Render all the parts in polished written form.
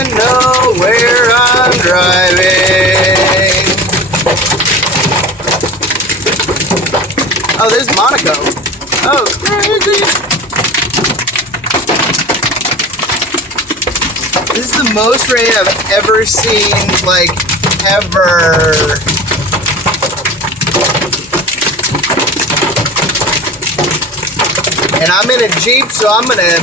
even know where I'm driving. Oh, there's Monaco. Oh, crazy. This is the most rain I've ever seen, like, ever. And I'm in a Jeep, so I'm gonna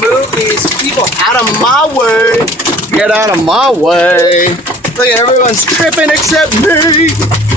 move these people out of my way. Get out of my way. Look, everyone's tripping except me.